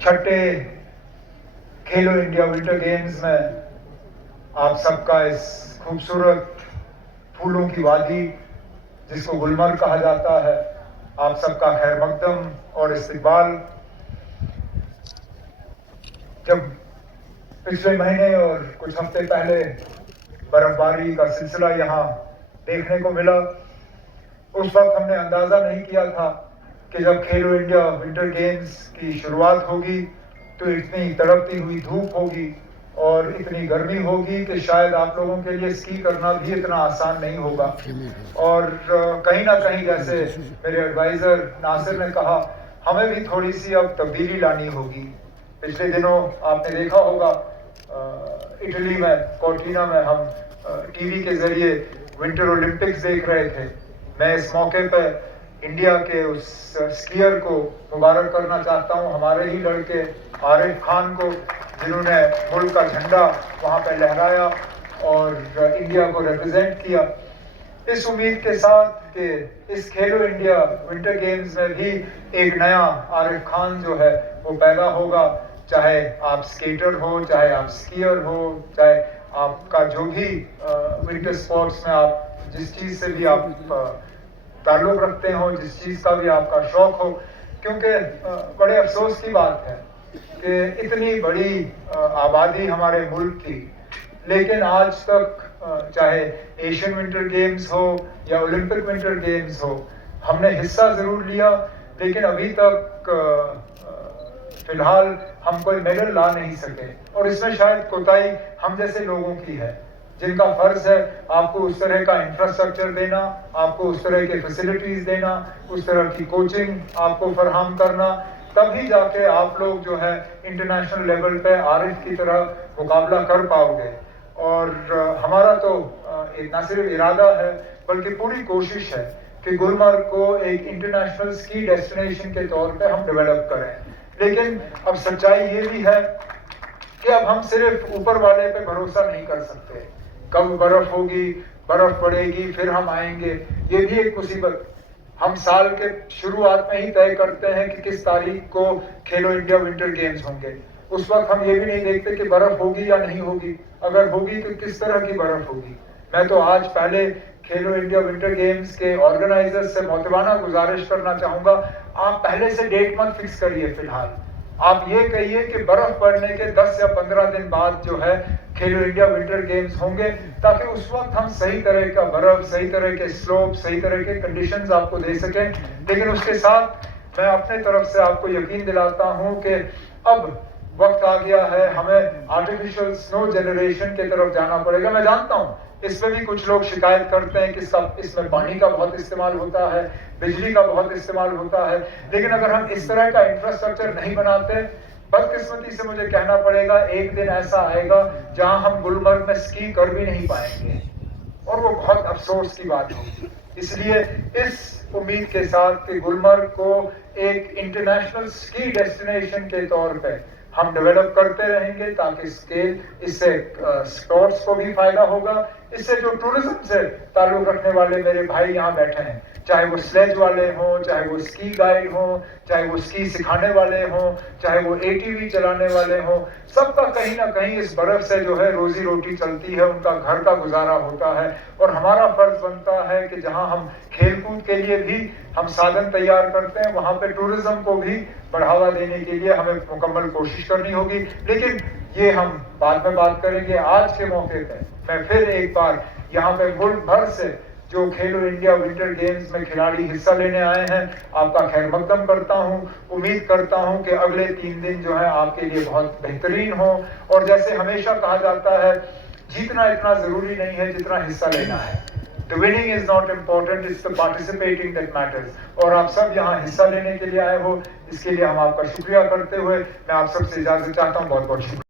छठे खेलो India winter games में आप सबका इस खूबसूरत फूलों की वादी जिसको गुलमर्ग कहा जाता है, आप सबका खैर मकदम और इस्तकबाल। जब पिछले महीने और कुछ हफ्ते पहले बर्फबारी का सिलसिला यहाँ देखने को मिला, उस वक्त हमने अंदाजा नहीं किया था कि जब खेलो इंडिया विंटर गेम्स की शुरुआत होगी तो इतनी तड़पती हुई धूप होगी और इतनी गर्मी होगी कि शायद आप लोगों के लिए स्की करना भी इतना आसान नहीं होगा। और कहीं ना कहीं, जैसे मेरे एडवाइजर नासिर ने कहा, हमें भी थोड़ी सी अब तब्दीली लानी होगी। पिछले दिनों आपने देखा होगा इटली में कोर्टिना में हम टीवी के जरिए विंटर ओलंपिक्स देख रहे थे। मैं इस मौके पर इंडिया के उस स्कीयर को मुबारक करना चाहता हूं, हमारे ही लड़के आरिफ खान को, जिन्होंने मुल्क का झंडा वहां पर लहराया और इंडिया को रिप्रेजेंट किया। इस उम्मीद के साथ कि इस खेलो इंडिया विंटर गेम्स में भी एक नया आरिफ खान जो है वो पैदा होगा। चाहे आप स्केटर हो, चाहे आप स्कीयर हो, चाहे आपका जो भी विंटर स्पोर्ट्स में आप जिस चीज़ से भी आप ताल्लुक़ रखते हो, जिस चीज़ का भी आपका शौक़ हो। क्योंकि बड़े अफसोस की बात है कि इतनी बड़ी आबादी हमारे मुल्क की, लेकिन आज तक चाहे एशियन विंटर गेम्स हो या ओलंपिक विंटर गेम्स हो, हमने हिस्सा ज़रूर लिया, लेकिन अभी तक फिलहाल हम कोई मेडल ला नहीं सके। और इसमें शायद कोताही हम जैसे लोगों की है, जिनका फर्ज है आपको उस तरह का इंफ्रास्ट्रक्चर देना, आपको उस तरह के फैसिलिटीज देना, उस तरह की कोचिंग आपको फराहम करना, तभी जाके आप लोग जो है इंटरनेशनल लेवल पे आरिफ की तरह मुकाबला कर पाओगे। और हमारा तो न सिर्फ इरादा है बल्कि पूरी कोशिश है कि गुलमर्ग को एक इंटरनेशनल स्की डेस्टिनेशन के तौर पे हम डेवलप करें। लेकिन अब सच्चाई ये भी है कि अब हम सिर्फ ऊपर वाले पे भरोसा नहीं कर सकते। कब बर्फ होगी, बर्फ पड़ेगी, फिर हम आएंगे, ये भी एक मुसीबत। हम साल के शुरुआत में ही तय करते हैं कि किस तारीख को खेलो इंडिया विंटर गेम्स होंगे। उस वक्त हम ये भी नहीं देखते कि बर्फ होगी या नहीं होगी, अगर होगी तो किस तरह की बर्फ होगी। मैं तो आज पहले खेलो इंडिया विंटर गेम्स के ऑर्गेनाइजर्स से मोहतबाना गुजारिश करना चाहूंगा, आप पहले से डेट मत फिक्स करिए। फिलहाल आप ये कहिए कि बर्फ पड़ने के 10 या 15 दिन बाद जो है खेलो इंडिया विंटर गेम्स होंगे, ताकि उस वक्त हम सही तरह का बर्फ, सही तरह के स्लोप, सही तरह के कंडीशंस आपको दे सकें। लेकिन उसके साथ मैं अपने तरफ से आपको यकीन दिलाता हूं कि अब वक्त आ गया है, हमें आर्टिफिशियल स्नो जनरेशन की तरफ जाना पड़ेगा। मैं जानता हूं इसमें भी कुछ लोग शिकायत करते हैं कि इसमें पानी का बहुत इस्तेमाल होता है, बिजली का बहुत इस्तेमाल होता है, लेकिन अगर हम इस तरह का इंफ्रास्ट्रक्चर नहीं बनाते, बदकिस्मती से मुझे कहना पड़ेगा एक दिन ऐसा आएगा जहां हम गुलमर्ग में स्की कर भी नहीं पाएंगे, और वो बहुत अफसोस की बात होगी। इसलिए इस उम्मीद के साथ कि गुलमर्ग को एक इंटरनेशनल स्की डेस्टिनेशन के तौर पे हम डेवलप करते रहेंगे, ताकि इससे स्पोर्ट्स को भी फायदा होगा, इससे जो टूरिज्म से ताल्लुक रखने वाले मेरे भाई यहाँ बैठे हैं, चाहे वो स्लेज वाले हों, चाहे वो स्की गाइड हों, चाहे वो स्की सिखाने वाले हों, चाहे वो एटीवी चलाने वाले हों, सबका कहीं ना कहीं इस बर्फ से जो है रोजी रोटी चलती है, उनका घर का गुजारा होता है। और हमारा फर्ज बनता है कि जहां हम खेलकूद के लिए भी हम साधन तैयार करते हैं, वहां पे टूरिज्म को भी बढ़ावा देने के लिए हमें मुकम्मल कोशिश करनी होगी। लेकिन ये हम बाद में बात करेंगे। आज के मौके पर मैं फिर एक बार यहाँ पे मुल्क भर से जो खेलो इंडिया विंटर गेम्स में खिलाड़ी हिस्सा लेने आए हैं, आपका खैर मकदम करता हूं। उम्मीद करता हूं कि अगले 3 दिन जो है आपके लिए बहुत बेहतरीन हो। और जैसे हमेशा कहा जाता है, जीतना इतना जरूरी नहीं है जितना हिस्सा लेना है। The winning is not important, it's the participating that matters। और आप सब यहाँ हिस्सा लेने के लिए आए हो, इसके लिए हम आपका शुक्रिया करते हुए मैं आप सबसे इजाजत चाहता हूँ। बहुत बहुत शुक्रिया।